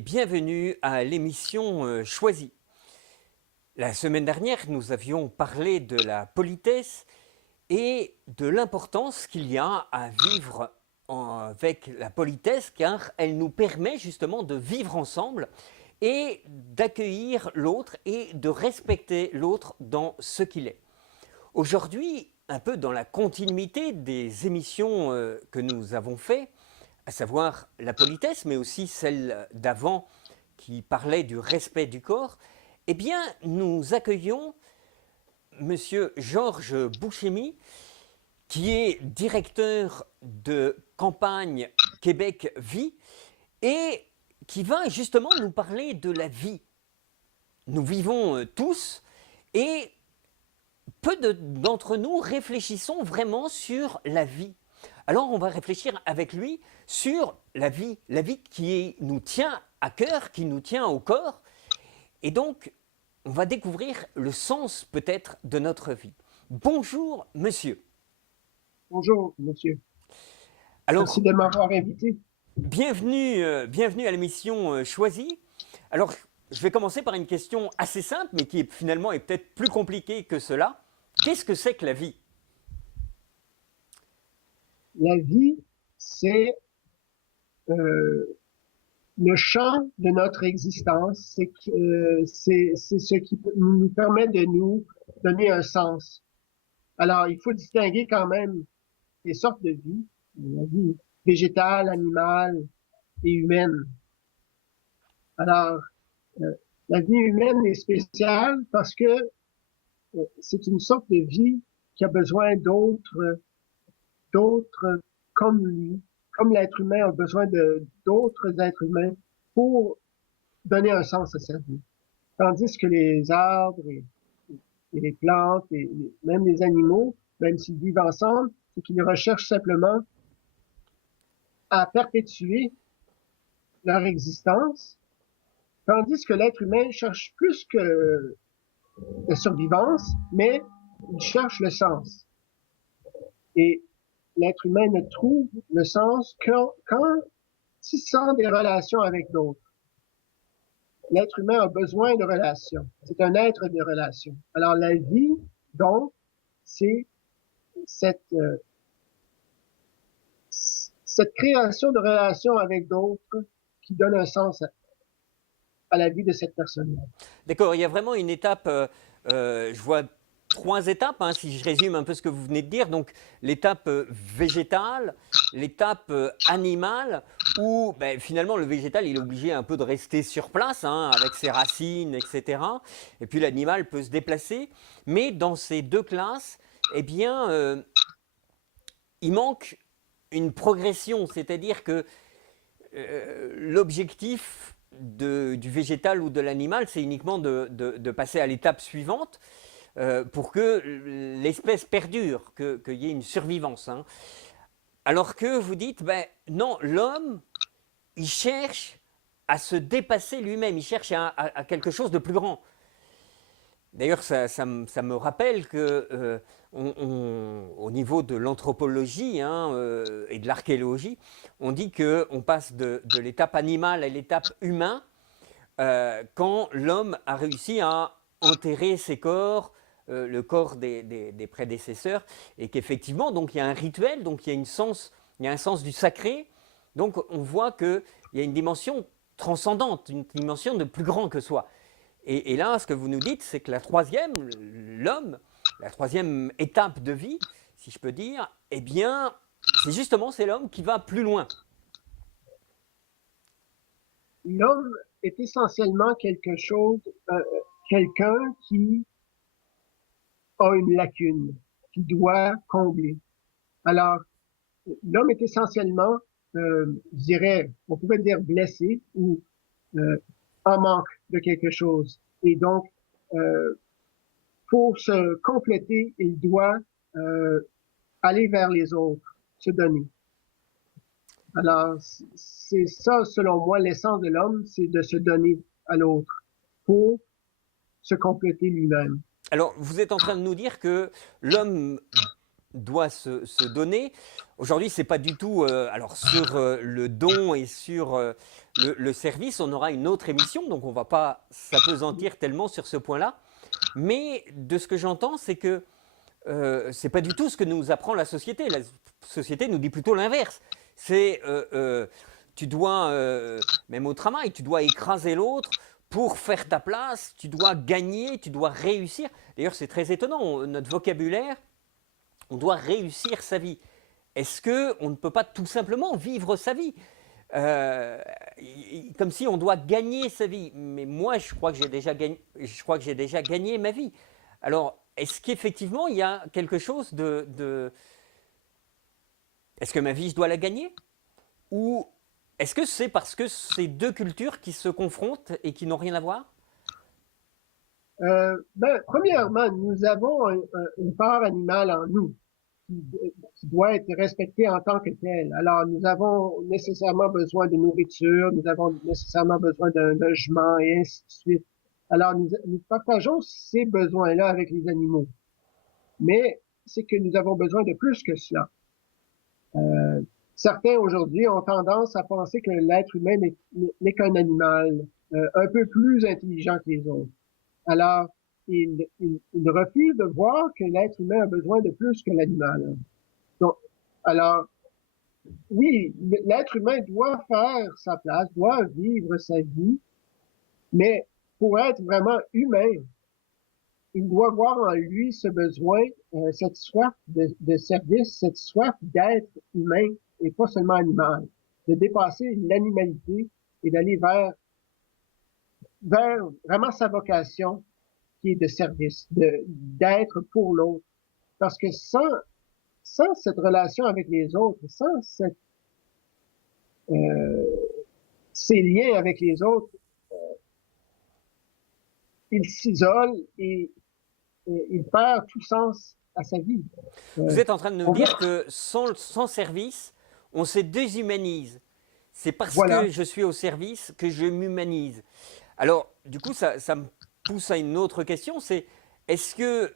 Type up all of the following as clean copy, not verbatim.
et bienvenue à l'émission Choisie. La semaine dernière, nous avions parlé de la politesse et de l'importance qu'il y a à vivre avec la politesse car elle nous permet justement de vivre ensemble et d'accueillir l'autre et de respecter l'autre dans ce qu'il est. Aujourd'hui, un peu dans la continuité des émissions que nous avons faites, à savoir la politesse, mais aussi celle d'avant qui parlait du respect du corps, eh bien, nous accueillons Monsieur Georges Bouchemi, qui est directeur de campagne Québec Vie et qui va justement nous parler de la vie. Nous vivons tous et peu d'entre nous réfléchissons vraiment sur la vie. Alors on va réfléchir avec lui sur la vie qui nous tient à cœur, qui nous tient au corps. Et donc, on va découvrir le sens peut-être de notre vie. Bonjour monsieur. Bonjour, monsieur. Alors, merci de m'avoir invité. bienvenue à l'émission Choisie. Alors, je vais commencer par une question assez simple, mais qui finalement est peut-être plus compliquée que cela. Qu'est-ce que c'est que la vie ? La vie, c'est le champ de notre existence. C'est ce qui nous permet de nous donner un sens. Alors, il faut distinguer quand même les sortes de vie. La vie végétale, animale et humaine. Alors, la vie humaine est spéciale parce que c'est une sorte de vie qui a besoin d'autres comme lui, comme l'être humain a besoin d'autres êtres humains pour donner un sens à sa vie. Tandis que les arbres et les plantes et même les animaux, même s'ils vivent ensemble, c'est qu'ils recherchent simplement à perpétuer leur existence, tandis que l'être humain cherche plus que la survivance, mais il cherche le sens. Et l'être humain ne trouve le sens quand il sent des relations avec d'autres. L'être humain a besoin de relations. C'est un être de relations. Alors la vie, donc, c'est cette création de relations avec d'autres qui donne un sens à la vie de cette personne-là. D'accord, il y a vraiment une étape, je vois 3 étapes, hein, si je résume un peu ce que vous venez de dire. Donc l'étape végétale, l'étape animale, où finalement le végétal il est obligé un peu de rester sur place, hein, avec ses racines, etc. Et puis l'animal peut se déplacer. Mais dans ces deux classes, eh bien, il manque une progression, c'est-à-dire que l'objectif du végétal ou de l'animal, c'est uniquement de passer à l'étape suivante pour que l'espèce perdure, qu'il y ait une survivance. Hein. Alors que vous dites, non, l'homme, il cherche à se dépasser lui-même, il cherche à quelque chose de plus grand. D'ailleurs, ça me rappelle que au niveau de l'anthropologie hein, et de l'archéologie, on dit qu'on passe de l'étape animale à l'étape humaine quand l'homme a réussi à enterrer ses corps, le corps des prédécesseurs, et qu'effectivement, donc il y a un rituel, donc il y a un sens du sacré. Donc on voit qu'il y a une dimension transcendante, une dimension de plus grand que soi. Et là, ce que vous nous dites, c'est que la troisième, l'homme, la troisième étape de vie, si je peux dire, eh bien, c'est l'homme qui va plus loin. L'homme est essentiellement quelqu'un qui a une lacune, qui doit combler. Alors, l'homme est essentiellement, je dirais, on pourrait dire blessé ou en manque de quelque chose. Et donc, pour se compléter, il doit aller vers les autres, se donner. Alors, c'est ça, selon moi, l'essence de l'homme, c'est de se donner à l'autre pour se compléter lui-même. Alors, vous êtes en train de nous dire que l'homme doit se donner. Aujourd'hui, c'est pas du tout alors sur le don et sur le service, on aura une autre émission, donc on ne va pas s'apesantir tellement sur ce point-là. Mais de ce que j'entends, c'est que c'est pas du tout ce que nous apprend la société. La société nous dit plutôt l'inverse. C'est tu dois, même au travail, tu dois écraser l'autre pour faire ta place, tu dois gagner, tu dois réussir. D'ailleurs, c'est très étonnant, notre vocabulaire, on doit réussir sa vie. Est-ce qu'on ne peut pas tout simplement vivre sa vie euh, comme si on doit gagner sa vie. Mais moi, je crois que j'ai déjà gagné ma vie. Alors, est-ce qu'effectivement, il y a quelque chose Est-ce que ma vie, je dois la gagner? Ou est-ce que c'est parce que c'est deux cultures qui se confrontent et qui n'ont rien à voir? Premièrement, nous avons une part animale en nous qui, qui doit être respectée en tant que telle. Alors, nous avons nécessairement besoin de nourriture, nous avons nécessairement besoin d'un logement et ainsi de suite. Alors, nous partageons ces besoins-là avec les animaux. Mais c'est que nous avons besoin de plus que cela. Euh, Certains aujourd'hui ont tendance à penser que l'être humain n'est qu'un animal, un peu plus intelligent que les autres. Alors, ils refusent de voir que l'être humain a besoin de plus que l'animal. Donc, alors, oui, l'être humain doit faire sa place, doit vivre sa vie, mais pour être vraiment humain, il doit voir en lui ce besoin, cette soif de service, cette soif d'être humain et pas seulement animal, de dépasser l'animalité et d'aller vers vraiment sa vocation qui est de service, d'être pour l'autre. Parce que sans cette relation avec les autres, sans euh, ces liens avec les autres, il s'isole et il perd tout sens à sa vie. Vous Euh, êtes en train de nous on dire voit, que sans service, on se déshumanise. C'est parce voilà. que je suis au service que je m'humanise. Alors, du coup, ça me pousse à une autre question, c'est est-ce que,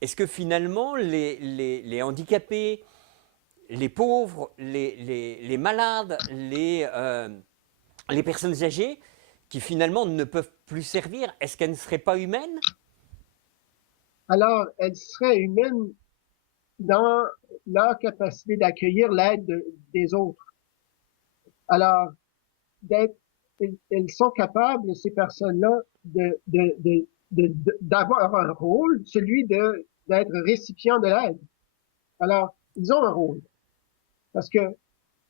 est-ce que finalement les handicapés, les pauvres, les malades, les personnes âgées, qui finalement ne peuvent plus servir, est-ce qu'elles ne seraient pas humaines? Alors, elle serait humaine dans leur capacité d'accueillir l'aide des autres. Alors, d'être, elles sont capables, ces personnes-là, d'avoir un rôle, celui d'être récipient de l'aide. Alors, ils ont un rôle. Parce que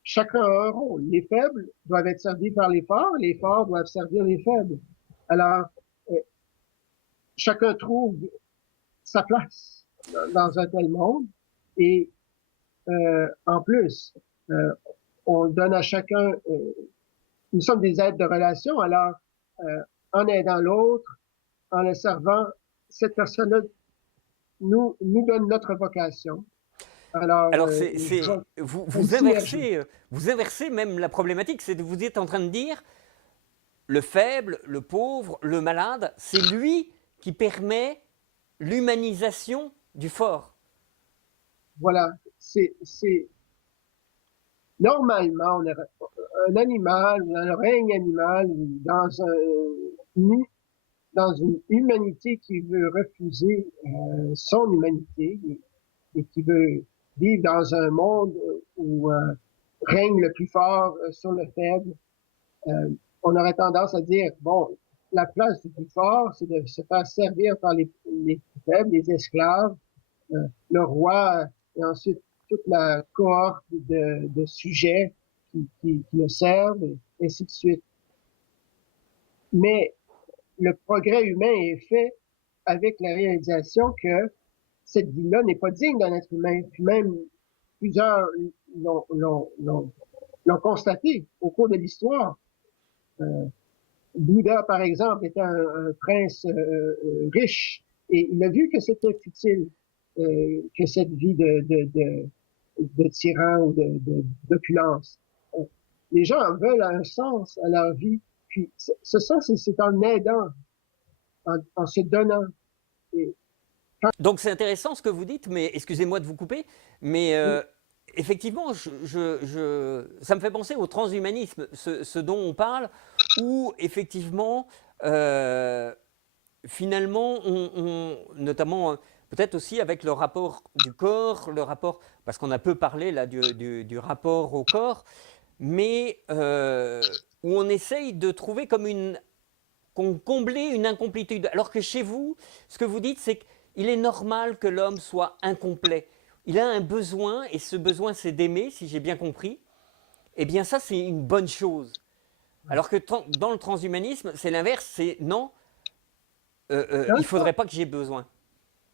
chacun a un rôle. Les faibles doivent être servis par les forts doivent servir les faibles. Alors, euh, chacun trouve sa place dans un tel monde. Et en plus, euh, on donne à chacun, nous sommes des êtres de relation, alors en aidant l'autre, en le servant, cette personne-là nous donne notre vocation. Alors, Alors, synergie. vous inversez même la problématique. C'est que vous êtes en train de dire le faible, le pauvre, le malade, c'est lui qui permet l'humanisation du fort. Voilà. Normalement, un animal, un règne animal, dans une humanité qui veut refuser son humanité et qui veut vivre dans un monde où règne le plus fort sur le faible, euh, on aurait tendance à dire, bon, la place du plus fort, c'est de se faire servir par les plus faibles, les esclaves, le roi, et ensuite toute la cohorte de sujets qui le servent, et ainsi de suite. Mais le progrès humain est fait avec la réalisation que cette vie-là n'est pas digne d'un être humain. Puis même plusieurs l'ont constaté au cours de l'histoire. Euh, Bouddha, par exemple, était un prince riche et il a vu que c'était futile, que cette vie de tyran ou d'opulence. Les gens veulent un sens à leur vie, puis ce sens, c'est en aidant, en se donnant. Et Donc c'est intéressant ce que vous dites, mais excusez-moi de vous couper, mais effectivement, ça me fait penser au transhumanisme, ce dont on parle, où effectivement, euh, finalement, notamment peut-être aussi avec le rapport du corps, le rapport, parce qu'on a peu parlé là du rapport au corps, mais où on essaye de trouver comme combler une incomplétude. Alors que chez vous, ce que vous dites, c'est qu'il est normal que l'homme soit incomplet. Il a un besoin, et ce besoin, c'est d'aimer, si j'ai bien compris. Eh bien, ça, c'est une bonne chose. Alors que dans le transhumanisme, c'est l'inverse, c'est non, Dans il le ne faudrait fond, pas que j'ai besoin.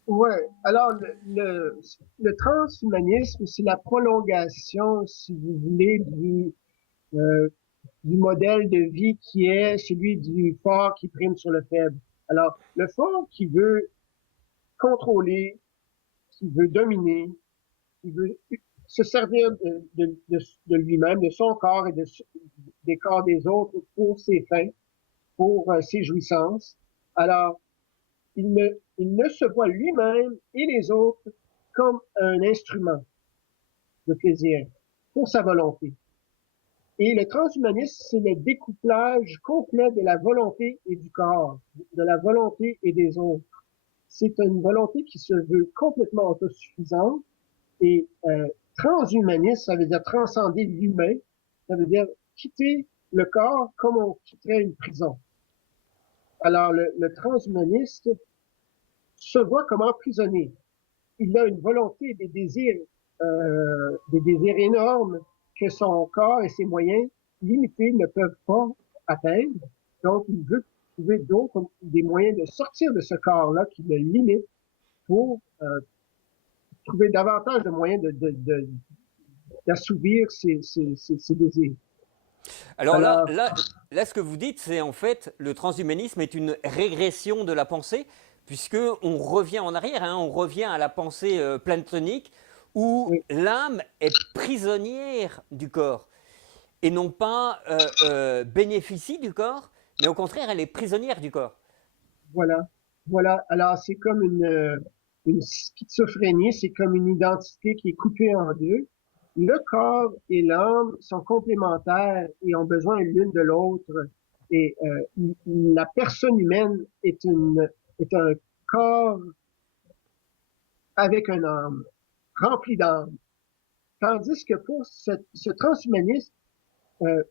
ouais. Alors, le transhumanisme, c'est la prolongation, si vous voulez, euh, du modèle de vie qui est celui du fort qui prime sur le faible. Alors, le fort qui veut contrôler, qui veut dominer, qui veut se servir de lui-même, de son corps et des corps des autres pour ses fins, pour ses jouissances. Alors, il ne se voit lui-même et les autres comme un instrument de plaisir pour sa volonté. Et le transhumanisme, c'est le découplage complet de la volonté et du corps, de la volonté et des autres. C'est une volonté qui se veut complètement autosuffisante et transhumaniste, ça veut dire transcender l'humain, ça veut dire quitter le corps comme on quitterait une prison. Alors le transhumaniste se voit comme emprisonné. Il a une volonté et des désirs énormes que son corps et ses moyens limités ne peuvent pas atteindre. Donc, il veut trouver d'autres, des moyens de sortir de ce corps-là qui le limite pour trouver davantage de moyens d'assouvir ses désirs. Alors Alors, là, ce que vous dites, c'est en fait, le transhumanisme est une régression de la pensée, puisque on revient en arrière, hein, on revient à la pensée platonique, où oui, l'âme est prisonnière du corps, et non pas bénéficie du corps, mais au contraire, elle est prisonnière du corps. voilà. Voilà. Alors, c'est comme une schizophrénie, c'est comme une identité qui est coupée en deux. Le corps et l'âme sont complémentaires et ont besoin l'une de l'autre. Et la personne humaine est un corps avec un âme, rempli d'âme. Tandis que pour ce transhumanisme, euh,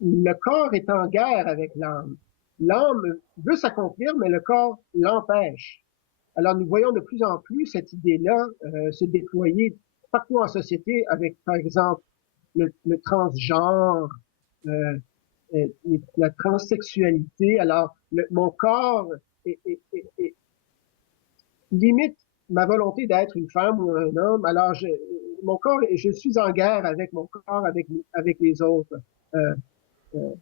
le corps est en guerre avec l'âme. L'âme veut s'accomplir, mais le corps l'empêche. Alors nous voyons de plus en plus cette idée-là se déployer partout en société avec, par exemple, le transgenre, euh, la transsexualité. Alors mon corps limite ma volonté d'être une femme ou un homme. Alors mon corps, je suis en guerre avec mon corps, avec les autres. Euh, euh,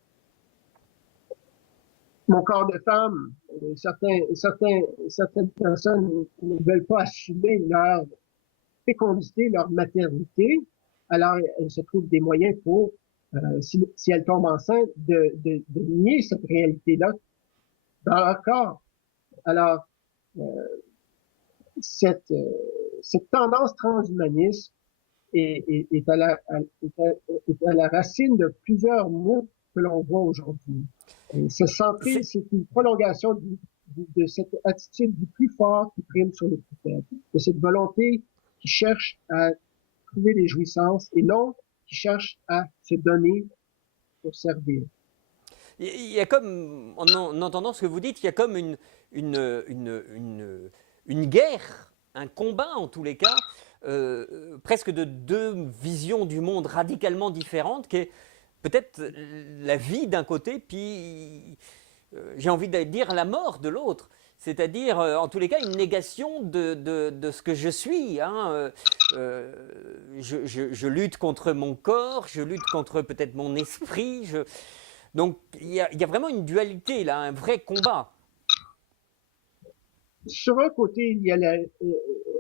Mon corps de femme, certaines personnes ne veulent pas assumer leur fécondité, leur maternité, alors elles se trouvent des moyens pour, si elles tombent enceintes, de nier cette réalité-là dans leur corps. Alors, euh, cette, euh, cette tendance transhumaniste est à la racine de plusieurs mots que l'on voit aujourd'hui. Se centrer, C'est c'est une prolongation de cette attitude du plus fort qui prime sur le plus faible, de cette volonté qui cherche à trouver des jouissances et non qui cherche à se donner pour servir. Il y a comme, en entendant ce que vous dites, il y a comme une, une guerre, un combat en tous les cas, presque de deux visions du monde radicalement différentes, qui est peut-être la vie d'un côté, puis j'ai envie de dire la mort de l'autre. C'est-à-dire, en tous les cas, une négation de ce que je suis. Hein. Je lutte contre mon corps, je lutte contre peut-être mon esprit. Donc, il y a vraiment une dualité, là, un vrai combat. Sur un côté, il y a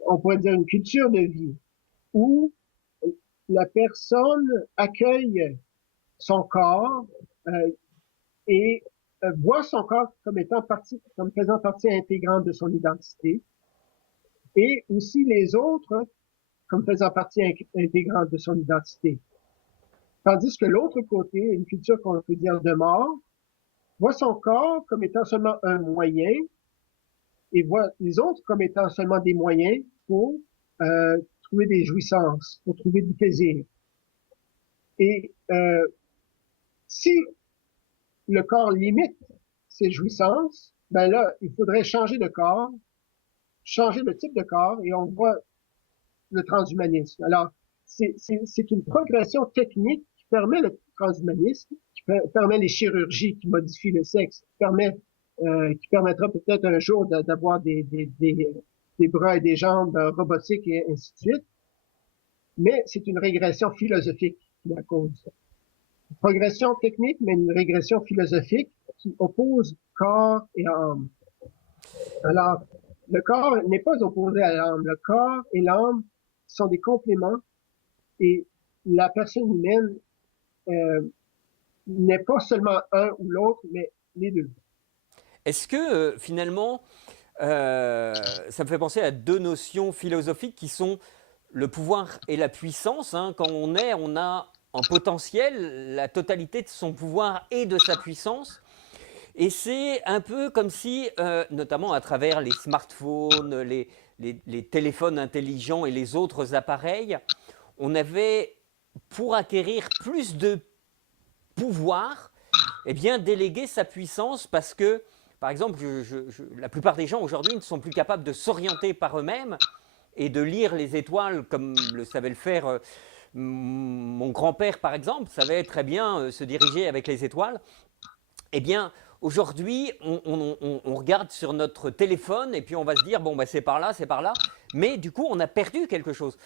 on pourrait dire une culture de vie où la personne accueille son corps euh, et voit son corps comme étant comme faisant partie intégrante de son identité. Et aussi les autres comme faisant partie intégrante de son identité. Tandis que l'autre côté, une culture qu'on peut dire de mort, voit son corps comme étant seulement un moyen et voit les autres comme étant seulement des moyens pour trouver des jouissances, pour trouver du plaisir. Et si le corps limite ces jouissances, ben là, il faudrait changer de corps, changer de type de corps, et on voit le transhumanisme. Alors, c'est une progression technique qui permet le transhumanisme, qui permet les chirurgies qui modifient le sexe, qui permettra peut-être un jour d'avoir des bras et des jambes robotiques et ainsi de suite. Mais c'est une régression philosophique qui est à cause de ça. Une progression technique, mais une régression philosophique qui oppose corps et âme. Alors, le corps n'est pas opposé à l'âme. Le corps et l'âme sont des compléments et la personne humaine n'est pas seulement un ou l'autre, mais les deux. Est-ce que finalement, ça me fait penser à deux notions philosophiques qui sont le pouvoir et la puissance, hein. Quand on a en potentiel la totalité de son pouvoir et de sa puissance. Et c'est un peu comme si, notamment à travers les smartphones, les téléphones intelligents et les autres appareils, on avait, pour acquérir plus de pouvoir, eh bien, délégué sa puissance parce que, par exemple, la plupart des gens aujourd'hui ne sont plus capables de s'orienter par eux-mêmes et de lire les étoiles comme le savait le faire mon grand-père, par exemple, savait très bien se diriger avec les étoiles. Eh bien, aujourd'hui, on regarde sur notre téléphone et puis on va se dire, bon, bah, c'est par là, c'est par là. Mais du coup, on a perdu quelque chose.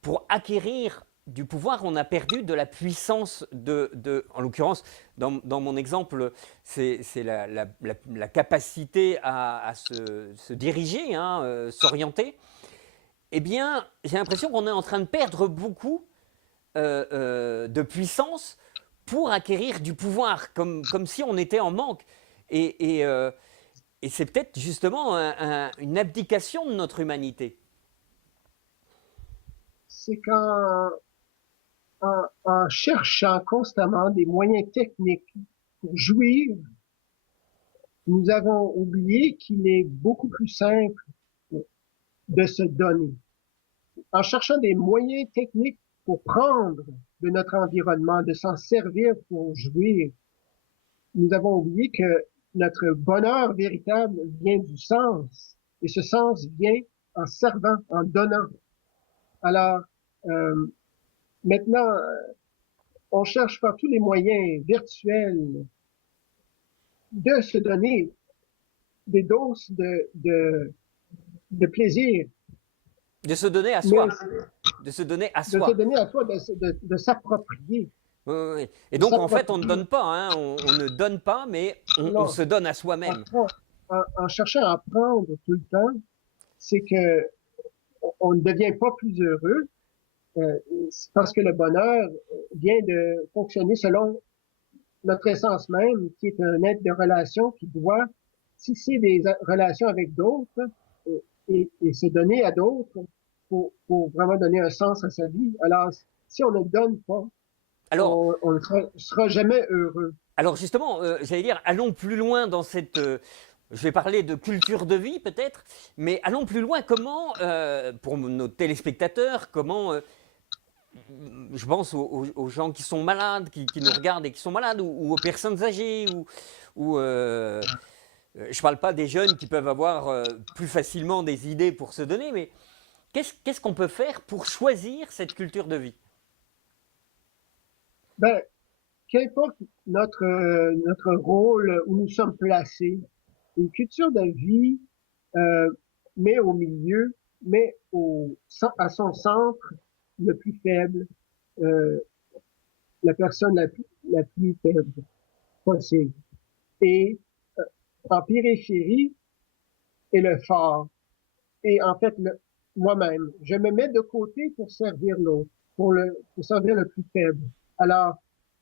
Pour acquérir du pouvoir, on a perdu de la puissance en l'occurrence, dans mon exemple, c'est la capacité à se diriger, hein, s'orienter. Eh bien, j'ai l'impression qu'on est en train de perdre beaucoup de puissance pour acquérir du pouvoir, comme si on était en manque. Et c'est peut-être justement une abdication de notre humanité. C'est en cherchant constamment des moyens techniques pour jouir, nous avons oublié qu'il est beaucoup plus simple de se donner. En cherchant des moyens techniques pour prendre de notre environnement, de s'en servir pour jouir, nous avons oublié que notre bonheur véritable vient du sens. Et ce sens vient en servant, en donnant. Alors, maintenant, on cherche par tous les moyens virtuels de se donner des doses de plaisir. De se donner à soi. De se donner à soi. De se donner à soi, de s'approprier. Oui. Et donc, en fait, on ne donne pas. Hein. On ne donne pas, mais on se donne à soi-même. En cherchant à apprendre tout le temps, c'est que on ne devient pas plus heureux parce que le bonheur vient de fonctionner selon notre essence même, qui est un être de relation qui doit tisser des relations avec d'autres et se donner à d'autres pour vraiment donner un sens à sa vie. Alors, si on ne donne pas, alors, on ne sera jamais heureux. Alors justement, j'allais dire, allons plus loin dans cette... je vais parler de culture de vie peut-être, mais allons plus loin. Comment, pour nos téléspectateurs, comment... je pense aux gens qui sont malades, qui nous regardent et qui sont malades, ou aux personnes âgées, ou je ne parle pas des jeunes qui peuvent avoir plus facilement des idées pour se donner, mais qu'est-ce qu'on peut faire pour choisir cette culture de vie? Ben, qu'importe notre rôle où nous sommes placés, une culture de vie met au milieu, met à son centre le plus faible, la personne la plus faible possible. Et en périphérie est le fort. Et en fait, moi-même, je me mets de côté pour servir l'autre, pour servir le plus faible. Alors,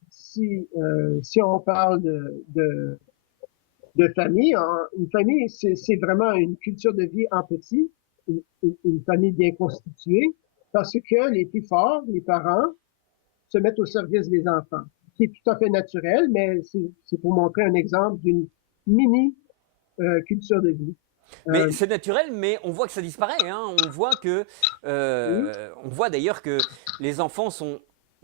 si on parle de famille, une famille, c'est vraiment une culture de vie en petit, une famille bien constituée, parce que les plus forts, les parents, se mettent au service des enfants, qui est tout à fait naturel, mais c'est pour montrer un exemple d'une mini culture de vie. Mais c'est naturel, mais on voit que ça disparaît, hein. Oui, On voit d'ailleurs que les enfants sont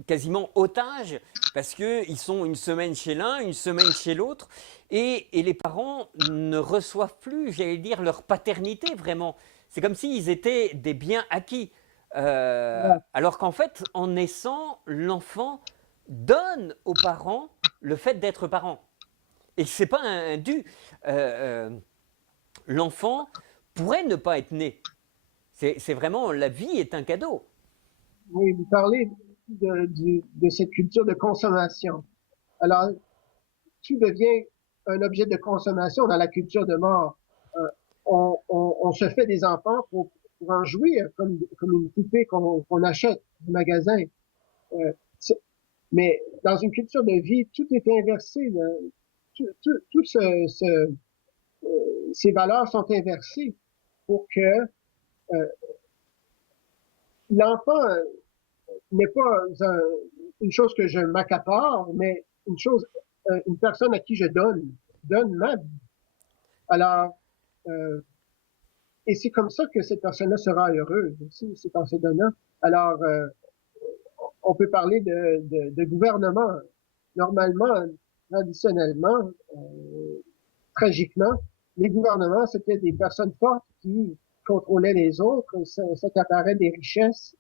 quasiment otages parce qu'ils sont une semaine chez l'un, une semaine chez l'autre, et les parents ne reçoivent plus, j'allais dire, leur paternité vraiment. C'est comme s'ils étaient des biens acquis. voilà. Alors qu'en fait, en naissant, l'enfant donne aux parents le fait d'être parent. Et c'est pas un dû. Euh, euh, L'enfant pourrait ne pas être né. C'est vraiment, la vie est un cadeau. Oui, vous parlez de cette culture de consommation. Alors, tout devient un objet de consommation dans la culture de mort. Euh, on se fait des enfants pour en jouir, comme une poupée qu'on achète au magasin. Euh, mais dans une culture de vie, tout est inversé. Là. Tout ces valeurs sont inversées pour que l'enfant n'est pas une chose que je m'accapare, mais une personne à qui je donne ma vie. Alors, euh, et c'est comme ça que cette personne-là sera heureuse aussi, c'est en se donnant. Alors, on peut parler de gouvernement. Normalement, traditionnellement, tragiquement, les gouvernements, c'était des personnes fortes qui contrôlaient les autres, s'accaparaient des richesses.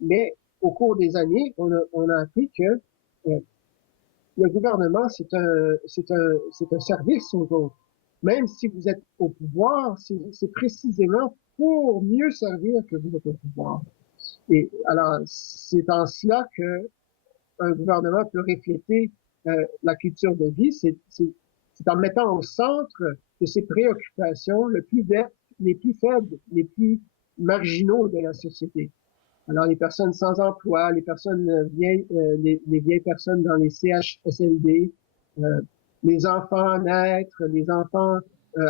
Mais au cours des années, on a appris que le gouvernement, c'est un service aux autres. Même si vous êtes au pouvoir, c'est précisément pour mieux servir que vous êtes au pouvoir. Et alors, c'est en cela que un gouvernement peut refléter la culture de vie, c'est en mettant au centre de ses préoccupations les plus faibles, les plus marginaux de la société. Alors, les personnes sans emploi, les personnes vieilles, les vieilles personnes dans les CHSLD, euh, les enfants à naître, les enfants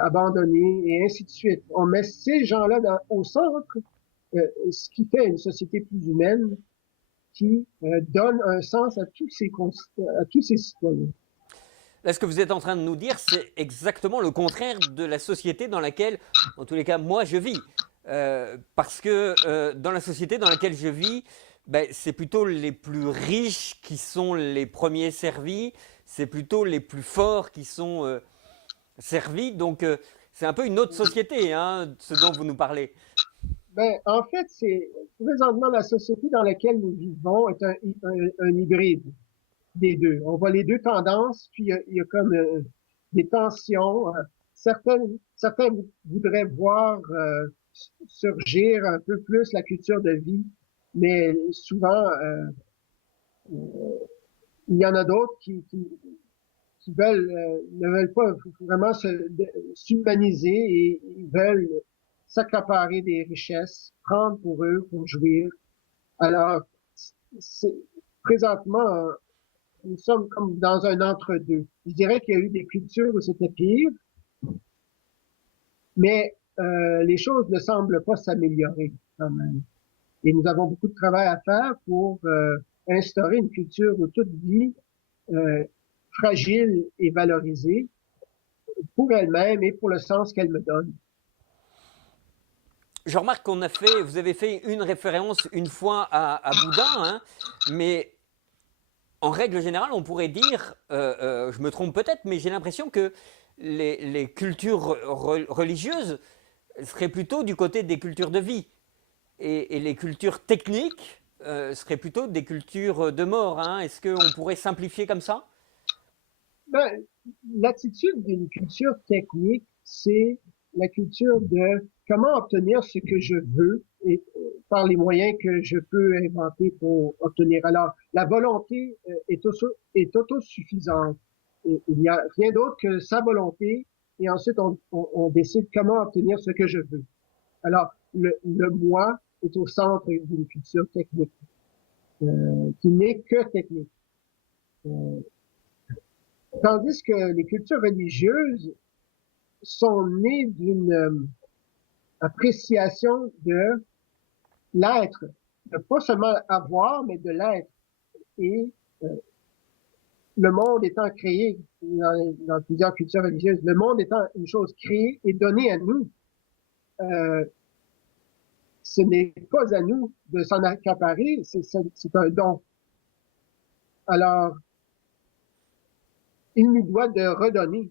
abandonnés, et ainsi de suite. On met ces gens-là au centre, ce qui fait une société plus humaine, qui donne un sens à tous ces citoyens. Là, ce que vous êtes en train de nous dire, c'est exactement le contraire de la société dans laquelle, en tous les cas, moi, je vis. Parce que dans la société dans laquelle je vis, ben, c'est plutôt les plus riches qui sont les premiers servis, c'est plutôt les plus forts qui sont servis. Donc, c'est un peu une autre société, hein, ce dont vous nous parlez. Ben, en fait, c'est présentement la société dans laquelle nous vivons est un hybride des deux. On voit les deux tendances, puis il y a comme des tensions. Certains voudraient voir surgir un peu plus la culture de vie, mais souvent, il y en a d'autres qui ne veulent pas vraiment s'humaniser et ils veulent s'accaparer des richesses, prendre pour eux, pour jouir. Alors, c'est, présentement, nous sommes comme dans un entre-deux. Je dirais qu'il y a eu des cultures où c'était pire, mais les choses ne semblent pas s'améliorer quand même. Et nous avons beaucoup de travail à faire pour instaurer une culture où toute vie euh, fragile et valorisée pour elle-même et pour le sens qu'elle me donne. Je remarque vous avez fait une référence une fois à Bouddha, hein, mais en règle générale, on pourrait dire, je me trompe peut-être, mais j'ai l'impression que les cultures religieuses seraient plutôt du côté des cultures de vie. Et les cultures techniques seraient plutôt des cultures de mort, hein. Est-ce qu'on pourrait simplifier comme ça? Ben, l'attitude d'une culture technique, c'est la culture de comment obtenir ce que je veux et par les moyens que je peux inventer pour obtenir. Alors, la volonté est autosuffisante. Il n'y a rien d'autre que sa volonté et ensuite on décide comment obtenir ce que je veux. Alors, le moi est au centre d'une culture technique, qui n'est que technique. Euh, Tandis que les cultures religieuses sont nées d'une appréciation de l'être de pas seulement avoir, mais de l'être. Et le monde étant créé dans plusieurs cultures religieuses, le monde étant une chose créée et donnée à nous, euh, ce n'est pas à nous de s'en accaparer, c'est un don. Alors, il nous doit de redonner,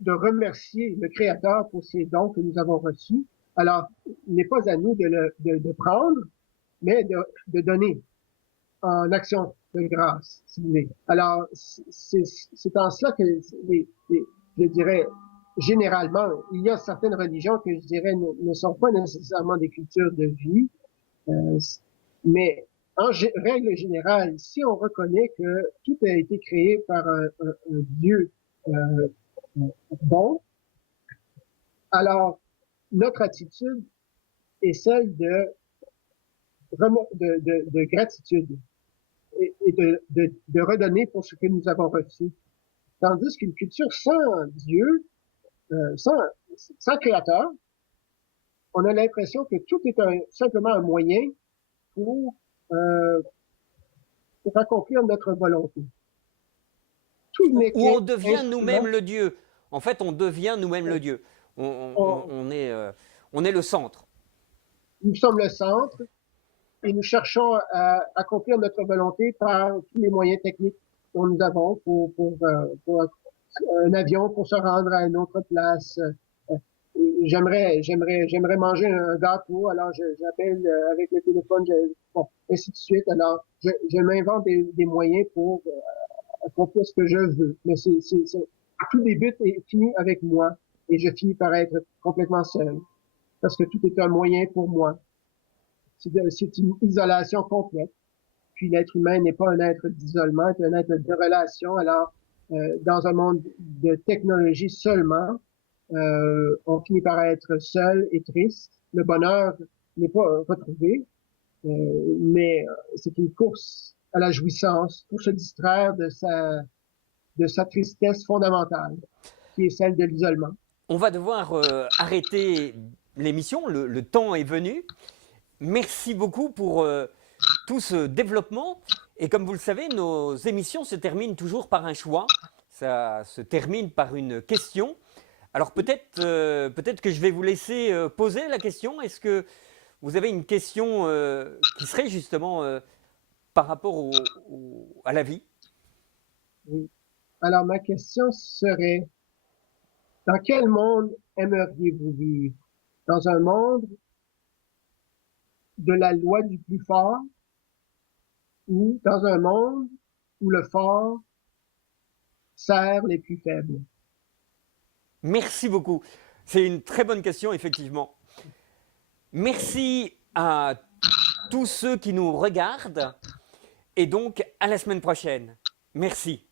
de remercier le Créateur pour ces dons que nous avons reçus. Alors, il n'est pas à nous de prendre, mais de donner en action de grâce, si vous voulez. Alors, c'est en cela que, je dirais, généralement, il y a certaines religions que je dirais ne sont pas nécessairement des cultures de vie, euh, mais en règle générale, si on reconnaît que tout a été créé par un Dieu euh, bon, alors notre attitude est celle de gratitude et de redonner pour ce que nous avons reçu. Tandis qu'une culture sans Dieu, sans créateur, on a l'impression que tout est simplement un moyen pour, euh, pour accomplir notre volonté. Tout n'est Où qu'un on devient instrument. nous-mêmes le Dieu. En fait, on devient nous-mêmes le Dieu. On est le centre. Nous sommes le centre et nous cherchons à accomplir notre volonté par tous les moyens techniques que nous avons pour un avion pour se rendre à une autre place. J'aimerais manger un gâteau, alors j'appelle avec le téléphone, bon, ainsi de suite. Alors, je m'invente des moyens pour accomplir ce que je veux. Mais tout débute et finit avec moi, et je finis par être complètement seul, parce que tout est un moyen pour moi. C'est une isolation complète. Puis l'être humain n'est pas un être d'isolement, c'est un être de relation. Alors, dans un monde de technologie seulement, on finit par être seul et triste. Le bonheur n'est pas retrouvé, mais c'est une course à la jouissance pour se distraire de sa tristesse fondamentale, qui est celle de l'isolement. On va devoir arrêter l'émission, le temps est venu. Merci beaucoup pour tout ce développement. Et comme vous le savez, nos émissions se terminent toujours par un choix. Ça se termine par une question. Alors peut-être que je vais vous laisser poser la question. Est-ce que vous avez une question qui serait justement par rapport à la vie? Oui. Alors ma question serait, dans quel monde aimeriez-vous vivre? Dans un monde de la loi du plus fort ou dans un monde où le fort sert les plus faibles? Merci beaucoup. C'est une très bonne question, effectivement. Merci à tous ceux qui nous regardent et donc à la semaine prochaine. Merci.